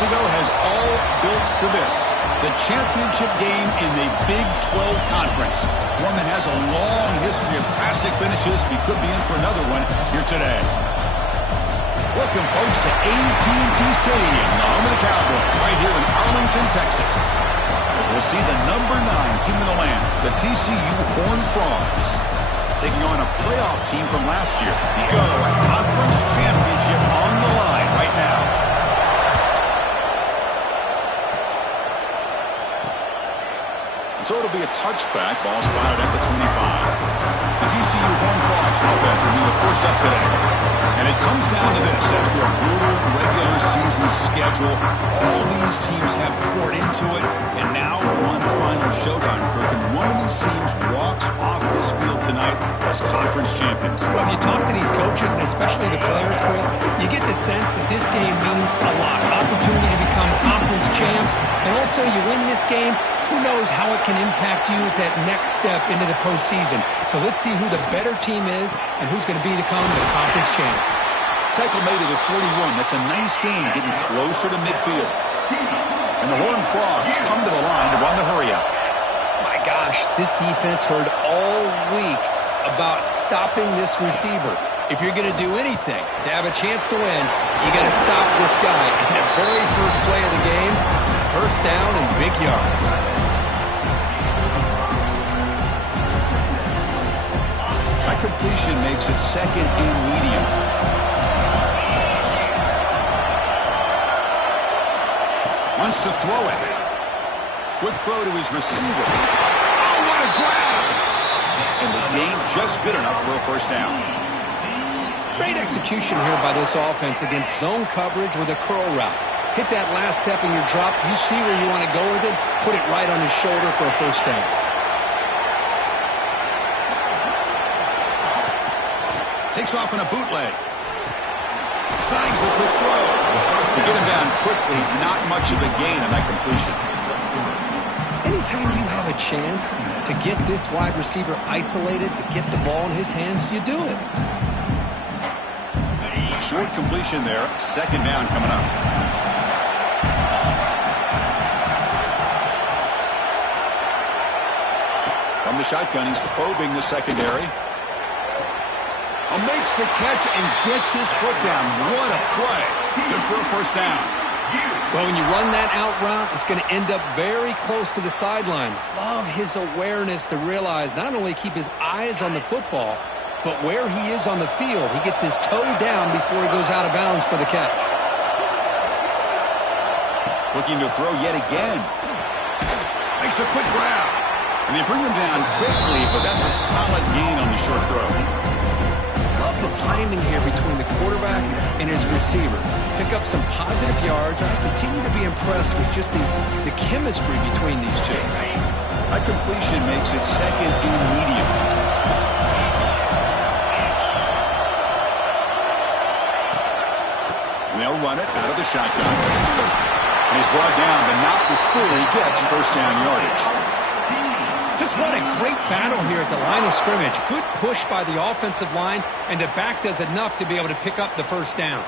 ago has all built for this. The championship game in the Big 12 Conference. One that has a long history of classic finishes. We could be in for another one here today. Welcome, folks, to AT&T Stadium, the home of the Cowboys, right here in Arlington, Texas. As we'll see the number 9 team in the land, the TCU Horned Frogs, taking on a playoff team from last year. The conference championship on the line right now. So it'll be a touchback. Ball spotted at the 25. The TCU Horned Frogs offense will be the first up today. And it comes down to this. After a brutal regular season schedule, all these teams have poured into it. And now one final showdown, Kirk. And one of these teams walks off this field tonight as conference champions. Well, if you talk to these coaches, and especially the players, Chris, you get the sense that this game means a lot. Opportunity to become conference champs. And also, you win this game, who knows how it can impact you at that next step into the postseason. So let's see who the better team is and who's going to become the conference champ. Tackle made to the 41. That's a nice game getting closer to midfield. And the Horned Frogs come to the line to run the hurry up. My gosh, this defense heard all week about stopping this receiver. If you're going to do anything to have a chance to win, you got to stop this guy. In the very first play of the game, first down and big yards. That completion makes it second and medium. Wants to throw it. Quick throw to his receiver. Oh, what a grab! And the gain just good enough for a first down. Great execution here by this offense against zone coverage with a curl route. Hit that last step in your drop. You see where you want to go with it. Put it right on his shoulder for a first down. Takes off in a bootleg. Snags the quick throw. To get him down quickly, not much of a gain on that completion. Anytime you have a chance to get this wide receiver isolated, to get the ball in his hands, you do it. Short completion there. Second down coming up. From the shotgun, he's probing the secondary. Makes the catch and gets his foot down. What a play. Good for a first down. Well, when you run that out route, it's going to end up very close to the sideline. Love his awareness to realize not only keep his eyes on the football, but where he is on the field. He gets his toe down before he goes out of bounds for the catch. Looking to throw yet again. Makes a quick grab. And they bring him down quickly, but that's a solid gain on the short throw. Love the timing here between the quarterback and his receiver. Pick up some positive yards. I continue to be impressed with just the chemistry between these two. That completion makes it second and medium. They'll run it out of the shotgun. And he's brought down, but not before he gets first down yardage. Just what a great battle here at the line of scrimmage. Good push by the offensive line, and the back does enough to be able to pick up the first down.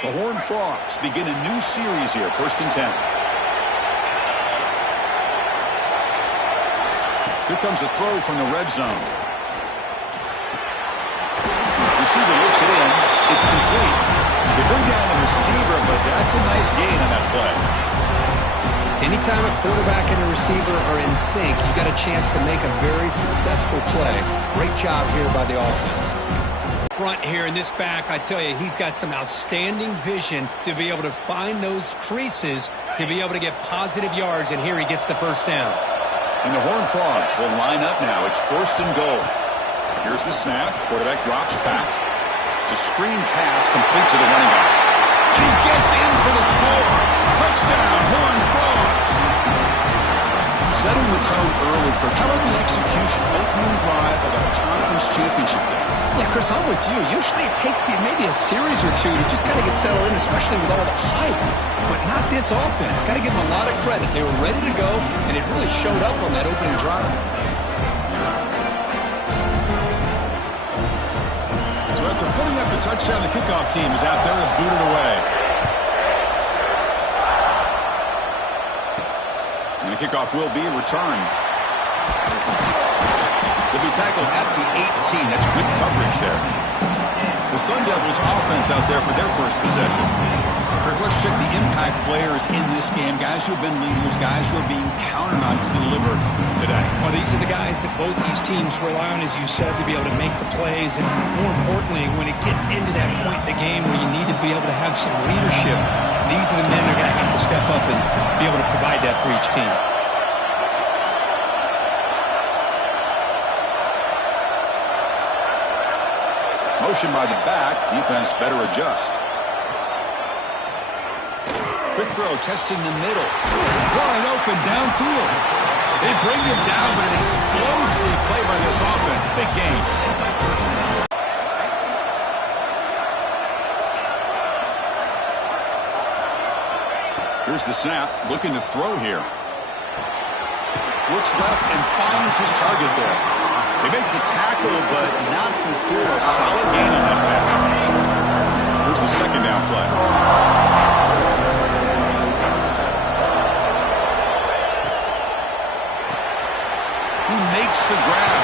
The Horned Frogs begin a new series here, 1st and 10. Here comes a throw from the red zone. Receiver looks it in. It's complete. They bring down the receiver, but that's a nice gain on that play. Anytime a quarterback and a receiver are in sync, you got a chance to make a very successful play. Great job here by the offense. Front here in this back, I tell you, he's got some outstanding vision to be able to find those creases to be able to get positive yards, and here he gets the first down. And the Horned Frogs will line up now. It's 1st and goal. Here's the snap. Quarterback drops back. It's a screen pass complete to the running back. And he gets in for the score. Touchdown, Horned Frogs. Setting the tone early, Kirk. How about the execution? Opening drive of a conference championship game. Yeah, Chris, I'm with you. Usually it takes you maybe a series or two to just kind of get settled in, especially with all the hype. But not this offense. Got to give them a lot of credit. They were ready to go, and it really showed up on that opening drive. So after putting up a touchdown, the kickoff team is out there to boot it away. And the kickoff will be returned. They'll be tackled at the 18. That's good coverage there. The Sun Devils offense out there for their first possession. Kirk, let's check the impact players in this game. Guys who have been leaders, guys who are being counted on to deliver today. Well, these are the guys that both these teams rely on, as you said, to be able to make the plays. And more importantly, when it gets into that point in the game where you need to be able to have some leadership, these are the men that are going to have to step up and be able to provide that for each team. Motion by the back. Defense better adjust. Quick throw, testing the middle. Wide open downfield. They bring him down, but an explosive play by this offense. Big game. Here's the snap. Looking to throw here. Looks left and finds his target there. They make the tackle, but not before a solid gain on that pass. Here's the second down play. He makes the grab.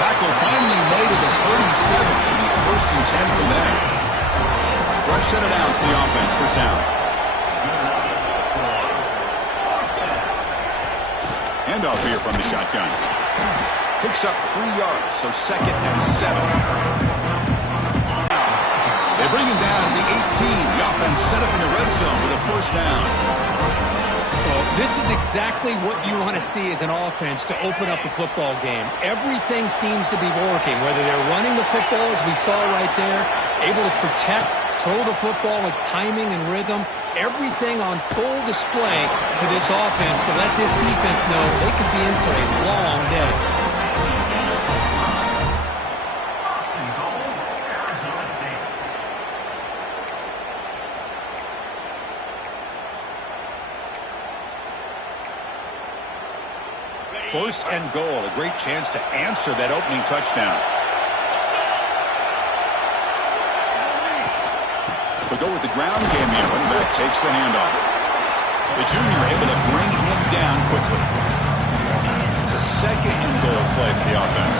Tackle finally made at the 37. It'll be 1st and 10 from there. Fresh set of downs for the offense. First down. Handoff here from the shotgun. Picks up 3 yards, so 2nd and 7. They bring him down at the 18. The offense set up in the red zone with a first down. Well, this is exactly what you want to see as an offense to open up a football game. Everything seems to be working, whether they're running the football, as we saw right there, able to protect, throw the football with timing and rhythm. Everything on full display for this offense to let this defense know they could be in for a long day. First and goal, a great chance to answer that opening touchdown. They'll go with the ground game here. Running back takes the handoff. The junior able to bring him down quickly. It's a 2nd and goal play for the offense.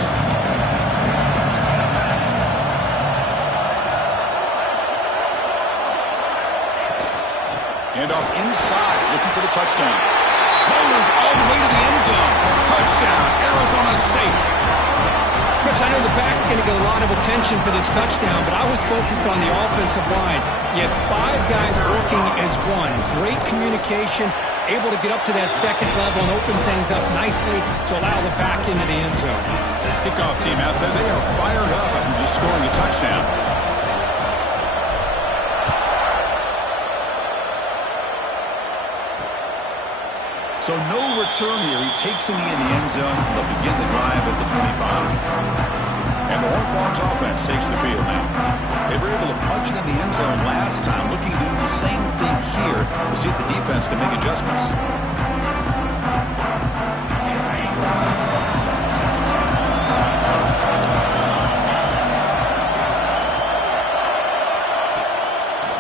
Handoff inside, looking for the touchdown. Motors all the way to the end zone. Touchdown, Arizona State. Chris, I know the back's going to get a lot of attention for this touchdown, but I was focused on the offensive line. You had 5 guys working as one. Great communication, able to get up to that 2nd level and open things up nicely to allow the back into the end zone. Kickoff team out there, they are fired up after just scoring a touchdown. So no return here. He takes in the end zone. They'll begin the drive at the 25. And the Horned Frogs offense takes the field now. They were able to punch it in the end zone last time. Looking to do the same thing here. We'll see if the defense can make adjustments.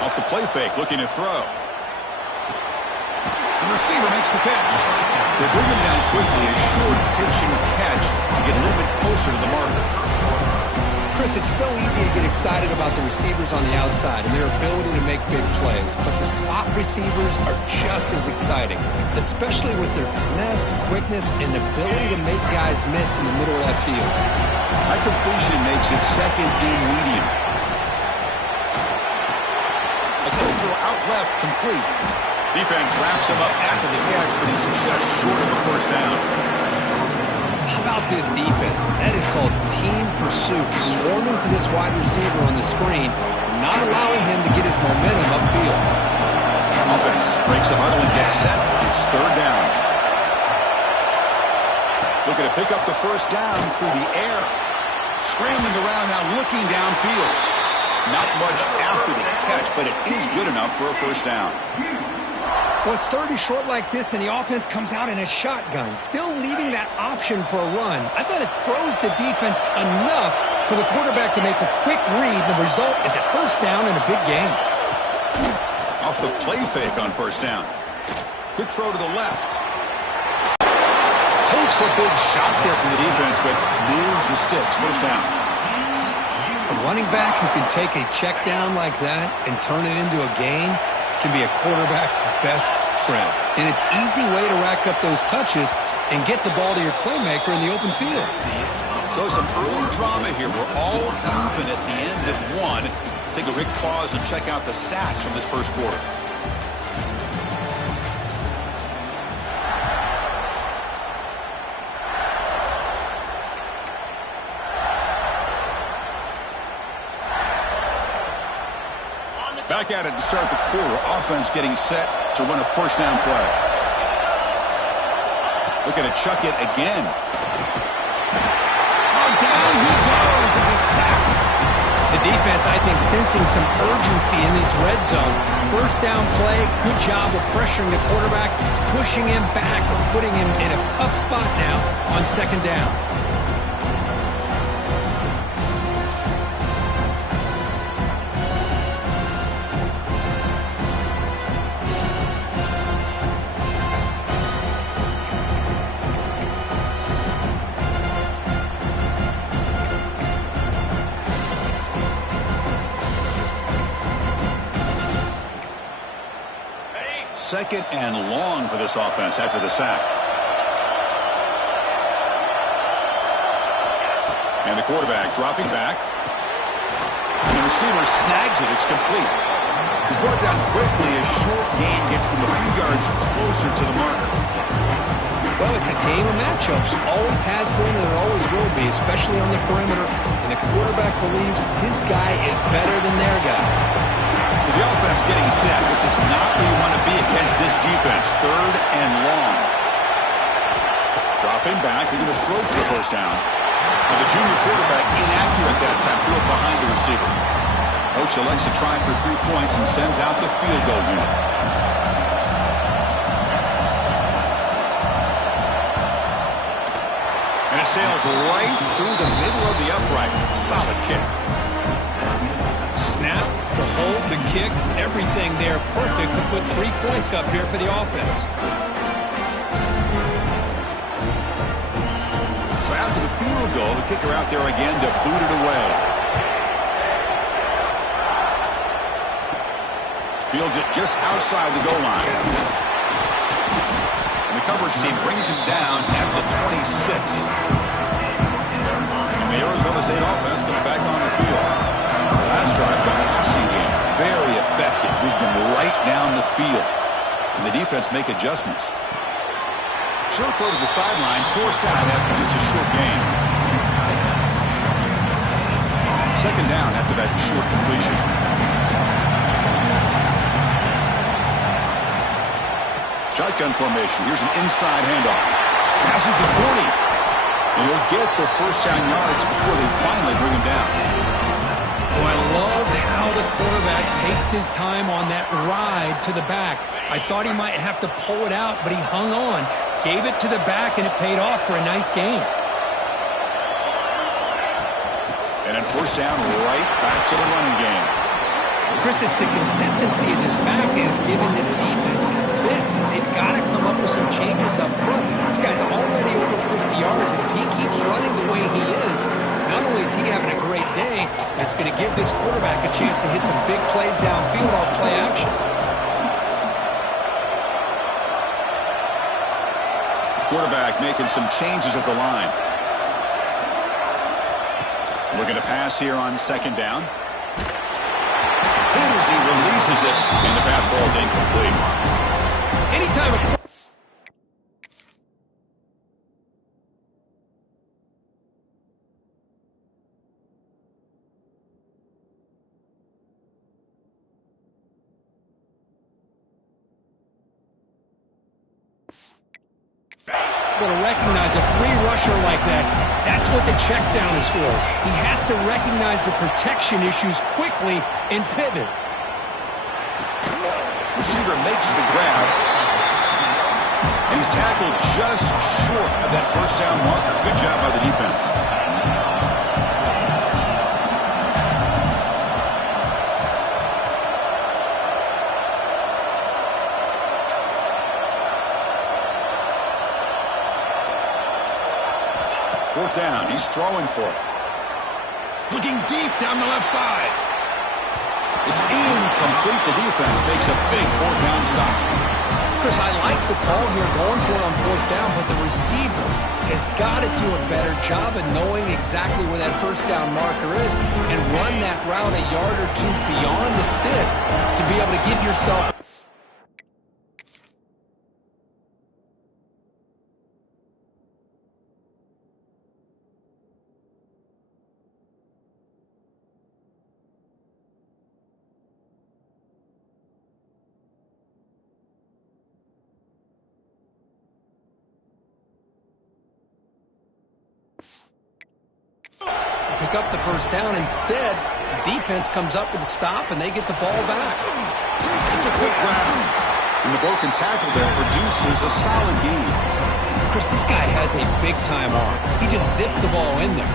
Off the play fake, looking to throw. The receiver makes the catch. They bring him down quickly. A short pitch and catch to get a little bit closer to the marker. Chris, it's so easy to get excited about the receivers on the outside and their ability to make big plays, but the slot receivers are just as exciting, especially with their finesse, quickness, and ability to make guys miss in the middle of that field. High completion makes it 2nd and medium. A go throw out left, complete. Defense wraps him up after the catch, but he's just short of a first down. How about this defense? That is called team pursuit. Swarming to this wide receiver on the screen, not allowing him to get his momentum upfield. Offense breaks a huddle and gets set. It's 3rd down. Looking to pick up the first down through the air. Scrambling around now, looking downfield. Not much after the catch, but it is good enough for a first down. Well, it's 3rd and short like this, and the offense comes out in a shotgun, still leaving that option for a run. I thought it throws the defense enough for the quarterback to make a quick read. The result is a first down in a big game. Off the play fake on first down. Quick throw to the left. Takes a big shot there from the defense, but moves the sticks. First down. A running back who can take a check down like that and turn it into a gain can be a quarterback's best friend. And it's an easy way to rack up those touches and get the ball to your playmaker in the open field. So some early drama here. We're all even at the end of one. Let's take a quick pause and check out the stats from this first quarter. Back at it to start the quarter. Offense getting set to run a first down play. Looking to chuck it again. Oh, down he goes. It's a sack. The defense, I think, sensing some urgency in this red zone. First down play, good job of pressuring the quarterback, pushing him back and putting him in a tough spot now on second down. Second and long for this offense after the sack. And the quarterback dropping back. And the receiver snags it. It's complete. He's brought down quickly. A short gain gets them a few yards closer to the marker. Well, it's a game of matchups. Always has been and it always will be, especially on the perimeter. And the quarterback believes his guy is better than their guy. So the offense getting set. This is not where you want to be against this defense. Third and long. Dropping back. They're going to throw for the first down. And the junior quarterback inaccurate that time. Threw it behind the receiver. Coach elects to try for 3 points and sends out the field goal unit. And it sails right through the middle of the uprights. Solid kick. Snap, the hold, the kick, everything there perfect to put 3 points up here for the offense. So after the field goal, the kicker out there again to boot it away. Fields it just outside the goal line. And the coverage team brings him down at the 26. And the Arizona State offense comes back on the field. Last drive, the passing game, very effective. Moved them right down the field. And the defense make adjustments. Short throw to the sideline, forced out after just a short gain. Second down after that short completion. Shotgun formation. Here's an inside handoff. Passes the 40. And he'll get the first down yards before they finally bring him down. Oh, I love how the quarterback takes his time on that ride to the back. I thought he might have to pull it out, but he hung on, gave it to the back, and it paid off for a nice gain. And then first down, right back to the running game. Chris, it's the consistency in this back is giving this defense fits. They've got to come up with some changes up front. This guy's already over 50 yards, and if he keeps running the way he is, not only is he having a great day, it's going to give this quarterback a chance to hit some big plays downfield off play action. Quarterback making some changes at the line. Looking to pass here on second down. And as he releases it, and the pass ball is incomplete. Anytime a to recognize a free rusher like that, that's what the check down is for. He has to recognize the protection issues quickly and pivot. Receiver makes the grab, tackled just short of that first down marker. Good job by the defense. Fourth down. He's throwing for it. Looking deep down the left side. It's incomplete. The defense makes a big fourth down stop. Chris, I like the call here going for it on fourth down, but the receiver has got to do a better job of knowing exactly where that first down marker is and run that route a yard or two beyond the sticks to be able to give yourself. Pick up the first down. Instead, the defense comes up with a stop, and they get the ball back. It's a quick round. And the broken tackle there produces a solid gain. Chris, this guy has a big-time arm. He just zipped the ball in there.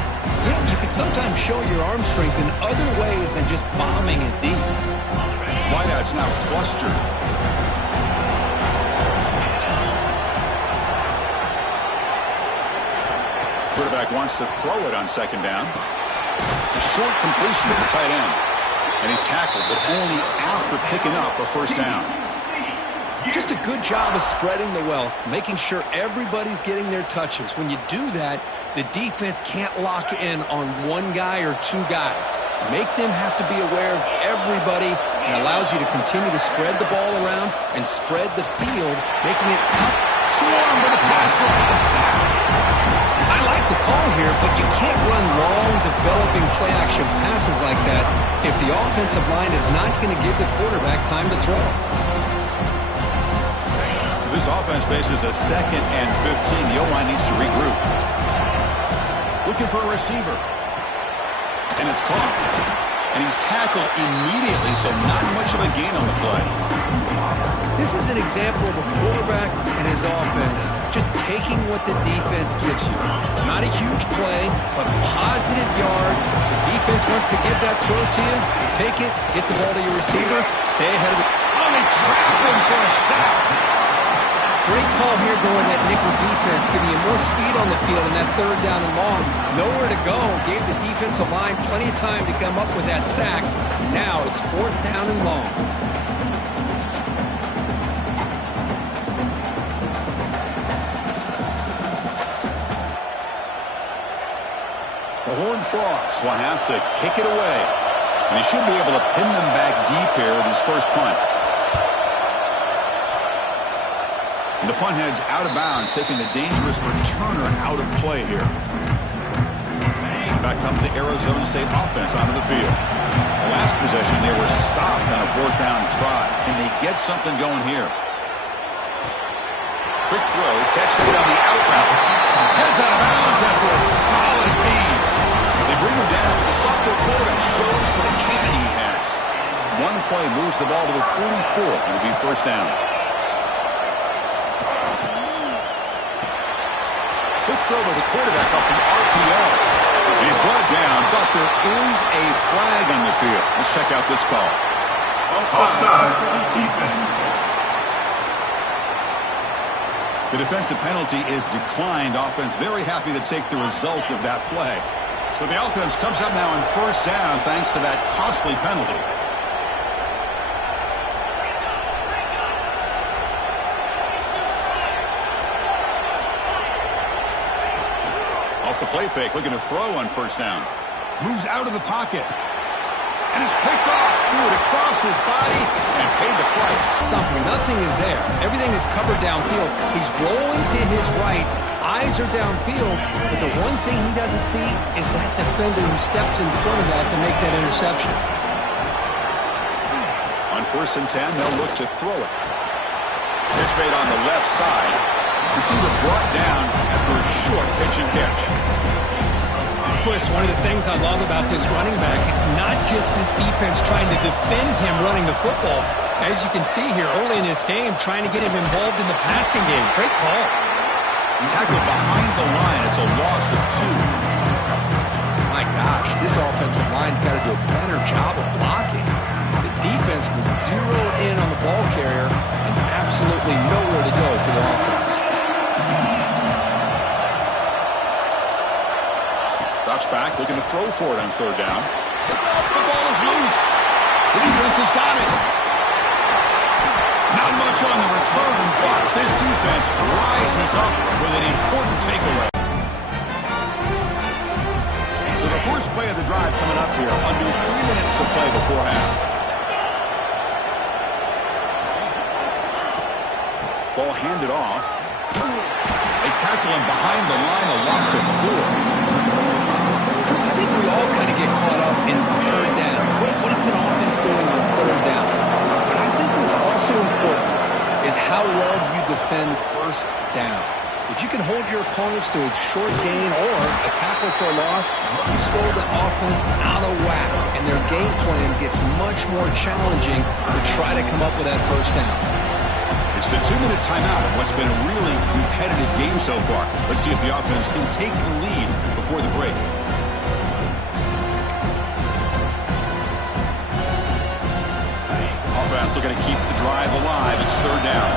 Yeah, you can sometimes show your arm strength in other ways than just bombing it deep. Wideout's now clustered. Quarterback wants to throw it on second down. A short completion to the tight end. And he's tackled, but only after picking up a first down. Just a good job of spreading the wealth, making sure everybody's getting their touches. When you do that, the defense can't lock in on one guy or two guys. Make them have to be aware of everybody, and allows you to continue to spread the ball around and spread the field, making it tough. Swarm to the pass rush, a sack. I like the call here, but you can't run long, developing play-action passes like that if the offensive line is not going to give the quarterback time to throw. This offense faces a 2nd and 15. The O-line needs to regroup. Looking for a receiver. And it's caught. And he's tackled immediately, so not much of a gain on the play. This is an example of a quarterback and his offense just taking what the defense gives you. Not a huge play, but positive yards. The defense wants to give that throw to you. You take it, get the ball to your receiver, stay ahead of the... Oh, they trap him for a sack. Great call here going that nickel defense, giving you more speed on the field in that third down and long. Nowhere to go. Gave the defensive line plenty of time to come up with that sack. Now it's fourth down and long. The Horned Frogs will have to kick it away. And he should be able to pin them back deep here with his first punt. And the punt heads out of bounds, taking the dangerous returner out of play here. Back comes the Arizona State offense onto the field. The last possession, they were stopped on a fourth down try. Can they get something going here? Quick throw, catch made on the out route. Heads out of bounds after a solid gain. They bring him down, but the sophomore quarterback shows what a cannon he has. One play moves the ball to the 44. It'll be first down. Quick throw by the quarterback off the RPO. He's brought down, but there is a flag on the field. Let's check out this call. Offside for the defense. The defensive penalty is declined. Offense very happy to take the result of that play. So the offense comes up now on first down thanks to that costly penalty. Off the play fake, looking to throw on first down. Moves out of the pocket. And is picked off. Threw it across his body and paid the price. Something. Nothing is there. Everything is covered downfield. He's rolling to his right. Eyes are downfield. But the one thing he doesn't see is that defender who steps in front of that to make that interception. On first and 10, they'll look to throw it. Pitch made on the left side. Receiver brought down after a short pitch and catch. Boy, it's one of the things I love about this running back. It's not just this defense trying to defend him running the football. As you can see here early in this game, trying to get him involved in the passing game. Great call. Tackled behind the line. It's a loss of 2. My gosh, this offensive line's got to do a better job of blocking. The defense was zeroed in on the ball carrier and absolutely nowhere to go for the offense. Drops back, looking to throw for it on 3rd down. The ball is loose. The defense has got it. Not much on the return, but this defense rises up with an important takeaway. So the first play of the drive coming up here, under 3 minutes to play before half. Ball handed off. They tackle him behind the line, a loss of 4. Chris, I think we all kind of get caught up in 3rd down. What is an offense doing on 3rd down? But I think what's also important is how well you defend 1st down. If you can hold your opponents to a short gain or a tackle for a loss, you throw the offense out of whack, and their game plan gets much more challenging to try to come up with that 1st down. It's the 2-minute timeout of what's been a really competitive game so far. Let's see if the offense can take the lead before the break. Offense looking to keep the drive alive. It's 3rd down.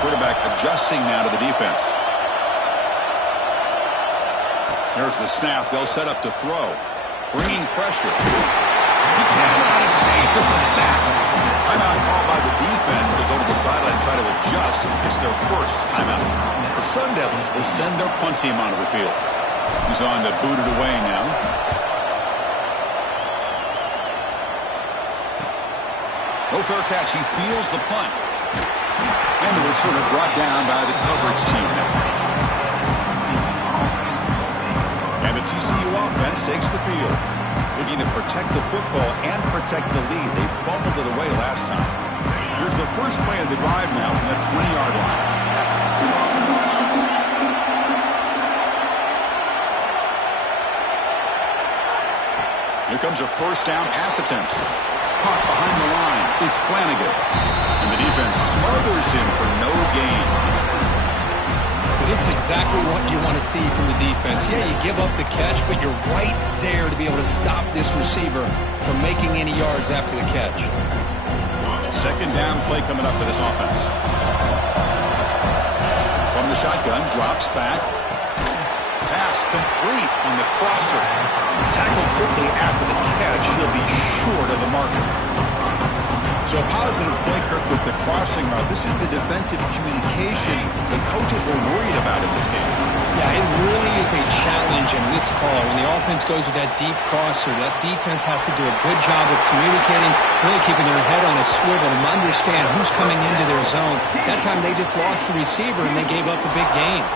Quarterback adjusting now to the defense. There's the snap. They'll set up to throw. Bringing pressure. He cannot escape. It's a sack. Timeout called by the defense. They'll go to the sideline and try to adjust. It's their first timeout. The Sun Devils will send their punt team onto the field. He's on to boot it away now. No fair catch. He feels the punt. And the returner brought down by the coverage team now. And the TCU offense takes the field. Looking to protect the football and protect the lead. They fumbled it away last time. Here's the first play of the drive now from the 20-yard line. Here comes a 1st down pass attempt. Caught behind the line. It's Flanagan. And the defense smothers him for no gain. This is exactly what you want to see from the defense. Yeah, you give up the catch, but you're right there to be able to stop this receiver from making any yards after the catch. 2nd down play coming up for this offense. From the shotgun, drops back. Pass complete on the crosser. Tackled quickly after the catch. He'll be short of the marker. So a positive play, Kirk, with the crossing route. This is the defensive communication the coaches were worried about in this game. Yeah, it really is a challenge in this call. When the offense goes with that deep crosser, that defense has to do a good job of communicating, really keeping their head on a swivel and understand who's coming into their zone. That time they just lost the receiver and they gave up a big gain.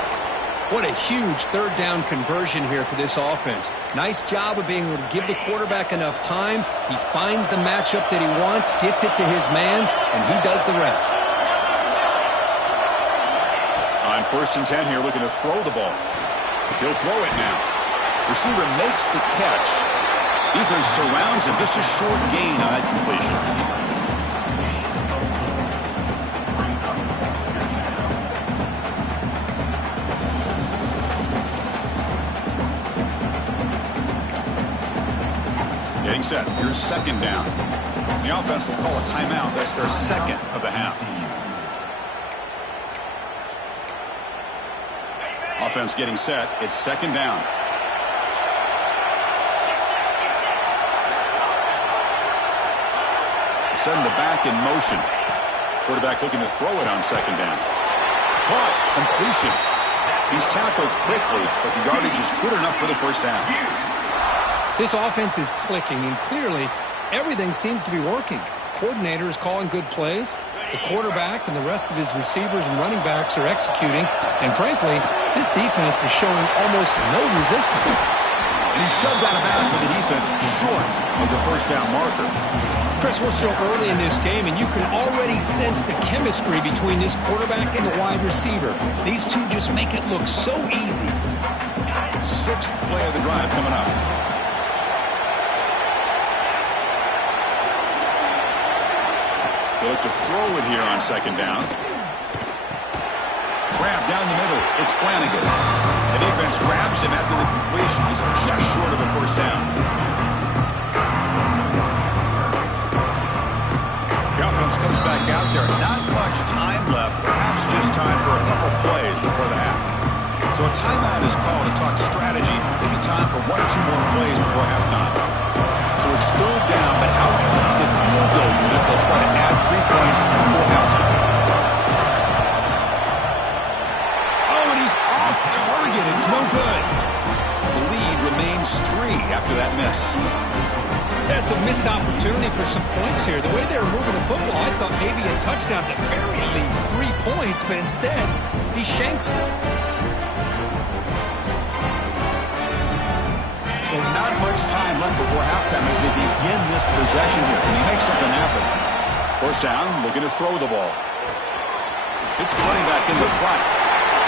What a huge 3rd down conversion here for this offense. Nice job of being able to give the quarterback enough time. He finds the matchup that he wants, gets it to his man, and he does the rest. On 1st and 10 here, looking to throw the ball. He'll throw it now. Receiver makes the catch. Defense surrounds him. Just a short gain on that completion. Getting set. Here's 2nd down. The offense will call a timeout. That's their 2nd of the half. Offense getting set. It's 2nd down. Send the back in motion. Quarterback looking to throw it on 2nd down. Caught. Completion. He's tackled quickly, but the yardage is good enough for the 1st down. This offense is clicking, and clearly everything seems to be working. The coordinator is calling good plays. The quarterback and the rest of his receivers and running backs are executing. And frankly, this defense is showing almost no resistance. And he shoved out of bounds with the defense short of the 1st down marker. Chris, we're still early in this game, and you can already sense the chemistry between this quarterback and the wide receiver. These two just make it look so easy. Sixth play of the drive coming up. They look to throw it here on second down. Grab down the middle. It's Flanagan. The defense grabs him after the completion. He's just short of a first down. Offense comes back out there. Not much time left. Perhaps just time for a couple plays before the half. So a timeout is called to talk strategy. Maybe time for one or two more plays before halftime. So it's third down, but out comes the field goal unit. They'll try to add 3 points before halftime. Oh, and he's off target. It's no good. The lead remains 3 after that miss. That's a missed opportunity for some points here. The way they were moving the football, I thought maybe a touchdown at the very least, 3 points, but instead, he shanks it. So not much time left before halftime as they begin this possession here. Can he make something happen? First down, looking to throw the ball. It's the running back in the front.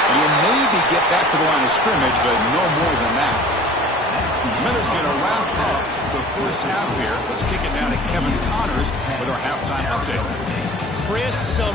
And he'll maybe get back to the line of scrimmage, but no more than that. Miller's going to wrap up the first half here. Let's kick it down to Kevin Connors with our halftime update. Chris, some